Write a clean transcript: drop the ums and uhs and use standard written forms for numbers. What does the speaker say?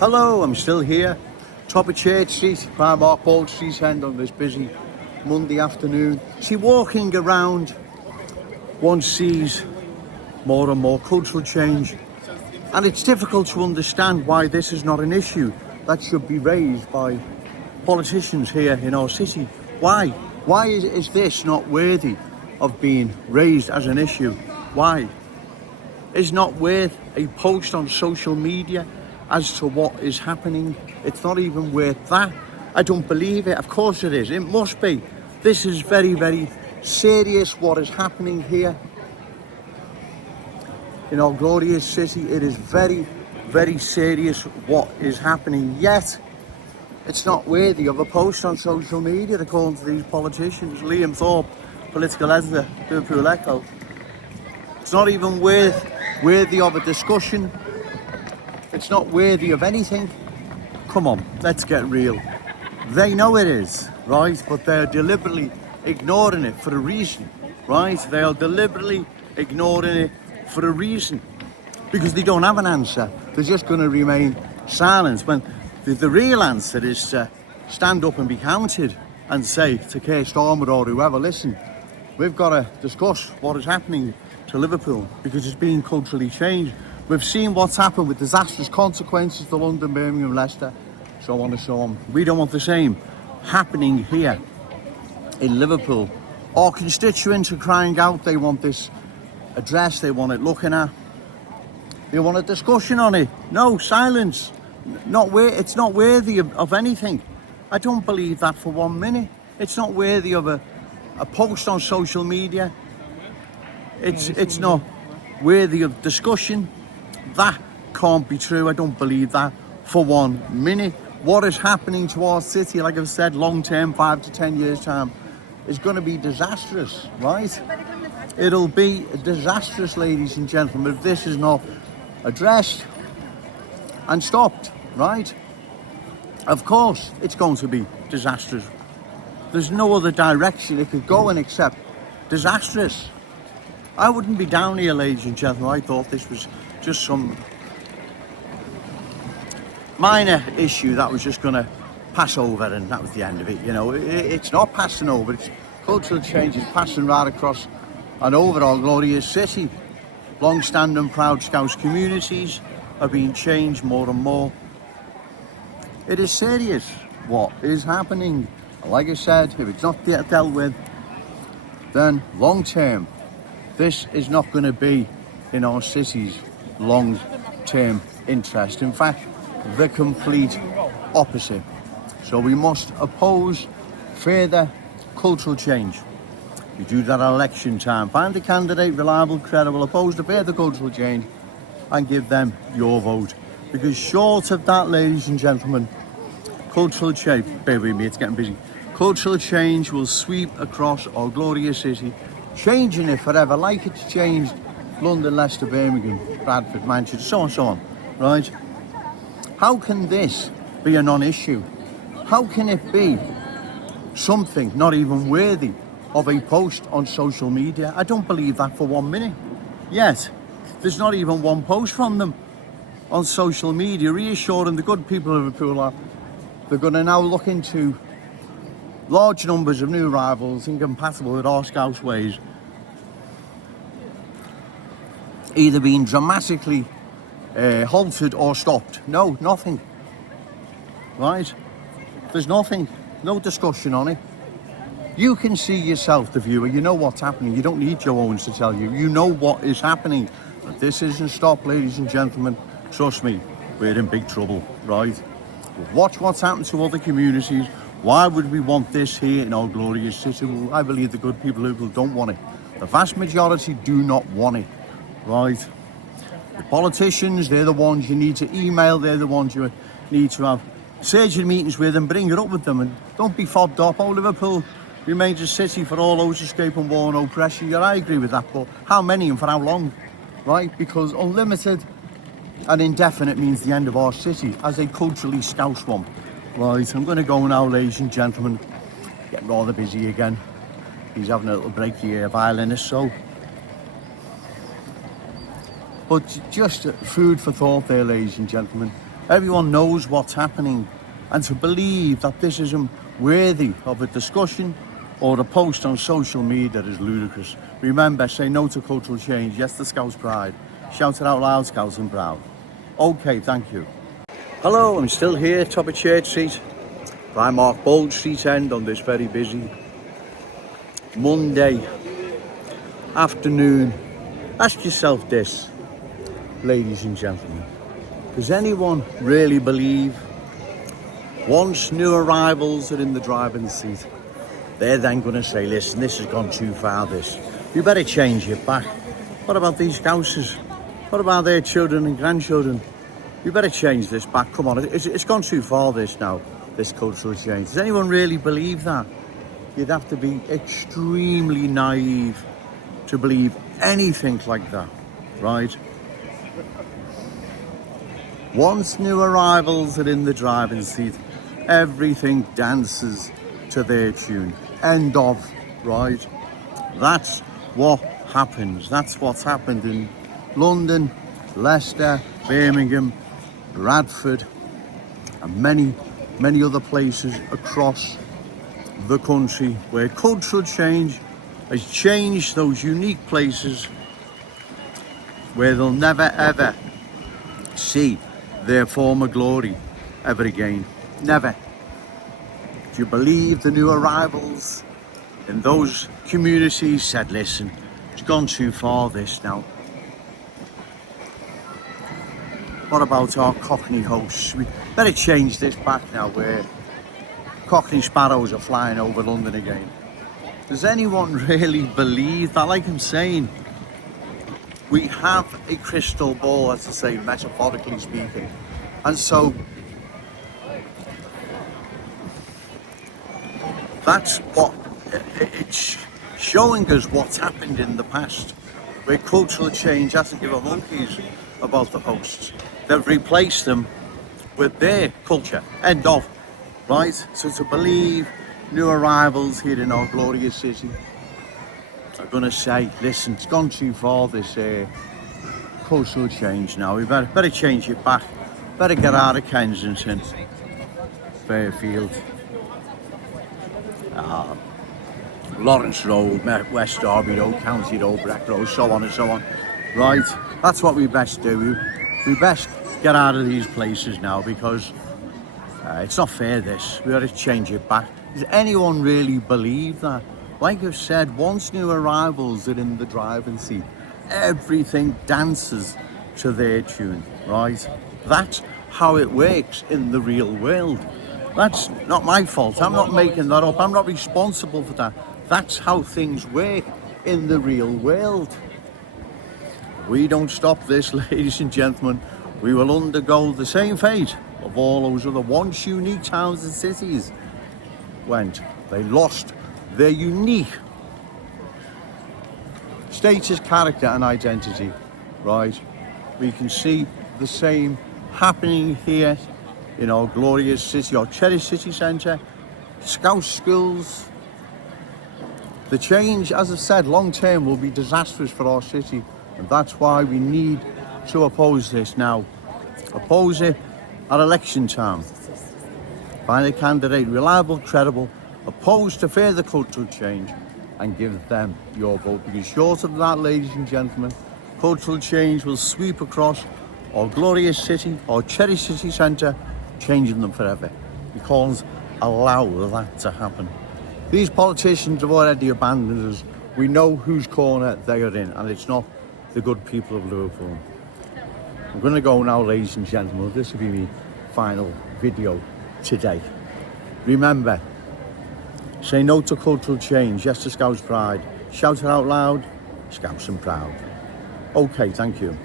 Hello, I'm still here. Top of Church Street, Primark Bold Street End on this busy Monday afternoon. See, walking around, one sees more and more cultural change, and it's difficult to understand why this is not an issue that should be raised by politicians here in our city. Why? Why is this not worthy of being raised as an issue? Why? It's not worth a post on social media as to what is happening. It's not even worth that. I don't believe it. Of course it is. It must be. This is very, very serious what is happening here in our glorious city. It is very, very serious what is happening. Yet, it's not worthy of a post on social media, according to these politicians. Liam Thorpe, political editor, Liverpool Echo. It's not even worthy of a discussion. It's not worthy of anything. Come on, let's get real. They know it is, right? But they're deliberately ignoring it for a reason, right? They are deliberately ignoring it for a reason. Because they don't have an answer. They're just going to remain silent. When the real answer is to stand up and be counted and say to Keir Starmer or whoever, listen, we've got to discuss what is happening to Liverpool because it's being culturally changed. We've seen what's happened with disastrous consequences to London, Birmingham, Leicester, so on and so on. We don't want the same happening here in Liverpool. Our constituents are crying out. They want this addressed. They want it looking at. They want a discussion on it. No, silence. It's not worthy of anything. I don't believe that for 1 minute. It's not worthy of a post on social media. It's not worthy of discussion. That can't be true. I don't believe that for 1 minute. What is happening to our city, like I've said, long term, 5 to 10 years time, is going to be disastrous, right? It'll be disastrous, ladies and gentlemen, if this is not addressed and stopped, right? Of course, it's going to be disastrous. There's no other direction it could go in except disastrous. I wouldn't be down here, ladies and gentlemen. I thought this was just some minor issue that was just going to pass over and that was the end of it. You know, it's not passing over. It's cultural change is passing right across and over our glorious city. Long-standing proud Scouse communities are being changed more and more. It is serious what is happening. Like I said, if it's not dealt with, then long-term, this is not going to be in our city's long-term interest. In fact, the complete opposite. So we must oppose further cultural change. We do that at election time. Find a candidate, reliable, credible, oppose to further cultural change and give them your vote. Because short of that, ladies and gentlemen, cultural change, bear with me, it's getting busy. Cultural change will sweep across our glorious city, changing it forever, like it's changed London, Leicester, Birmingham, Bradford, Manchester, so on, so on, right? How can this be a non-issue? How can it be something not even worthy of a post on social media? I don't believe that for 1 minute. Yet, there's not even one post from them on social media reassuring the good people of Liverpool that they're going to now look into large numbers of new arrivals incompatible with our Scouse ways either being dramatically halted or stopped. No, nothing. Right? There's nothing. No discussion on it. You can see yourself, the viewer. You know what's happening. You don't need Joe Owens to tell you. You know what is happening. But this isn't stopped, ladies and gentlemen. Trust me, we're in big trouble, right? Watch what's happened to other communities. Why would we want this here in our glorious city? Well, I believe the good people who don't want it. The vast majority do not want it, right? The politicians, they're the ones you need to email. They're the ones you need to have surgery meetings with and bring it up with them. And don't be fobbed up. Oh, Liverpool remains a city for all those escaping war and oppression. Yeah, I agree with that, but how many and for how long, right? Because unlimited and indefinite means the end of our city as a culturally Scouse one. Right, I'm going to go now, ladies and gentlemen. Getting rather busy again. He's having a little break, the violinist, so. But just food for thought there, ladies and gentlemen. Everyone knows what's happening, and to believe that this isn't worthy of a discussion or a post on social media is ludicrous. Remember, say no to cultural change, yes to Scouse pride. Shout it out loud, Scouse and proud. Okay, thank you. Hello, I'm still here, top of Church Street, Primark Bold Street End on this very busy Monday afternoon. Ask yourself this, ladies and gentlemen. Does anyone really believe once new arrivals are in the driving seat, they're then going to say, listen, this has gone too far, this. You better change it back. What about these Scousers? What about their children and grandchildren? You better change this back. Come on, it's gone too far, this now, this cultural change. Does anyone really believe that? You'd have to be extremely naive to believe anything like that, right? Once new arrivals are in the driving seat, everything dances to their tune. End of, right? That's what happens. That's what's happened in London, Leicester, Birmingham, Bradford, and many other places across the country where cultural change has changed those unique places where they'll never ever see their former glory ever again. Never. Do you believe the new arrivals in those communities said, listen, it's gone too far, this now? What about our Cockney hosts? We better change this back now, where Cockney sparrows are flying over London again. Does anyone really believe that? Like I'm saying, we have a crystal ball, as I say, metaphorically speaking. And so that's what it's showing us, what's happened in the past, where cultural change hasn't given monkeys about the hosts. They've replaced them with their culture. End of. Right? So to believe new arrivals here in our glorious city are going to say, listen, it's gone too far, this cultural change now. We better change it back. Better get out of Kensington, Fairfield, Lawrence Road, West Derby Road, County Road, Breck Road, so on and so on. Right? That's what we best do. We best get out of these places now, because it's not fair, this. We got to change it back. Does anyone really believe that? Like I've said, once new arrivals are in the driving seat, everything dances to their tune, right? That's how it works in the real world. That's not my fault. I'm not making that up. I'm not responsible for that. That's how things work in the real world. We don't stop this, ladies and gentlemen. We will undergo the same fate of all those other once unique towns and cities went. They lost their unique status, character and identity, right? We can see the same happening here in our glorious city, our cherished city centre, Scouse schools. The change, as I said, long term will be disastrous for our city, and that's why we need to oppose this now. Oppose it at election time. Find a candidate reliable, credible, opposed to further cultural change, and give them your vote. Because short of that, ladies and gentlemen, cultural change will sweep across our glorious city, our cherished city centre, changing them forever. We can't allow that to happen. These politicians have already abandoned us. We know whose corner they are in, and it's not the good people of Liverpool. I'm going to go now, ladies and gentlemen. This will be my final video today. Remember, say no to cultural change, yes to Scouse pride. Shout it out loud, Scouse and proud. Okay, thank you.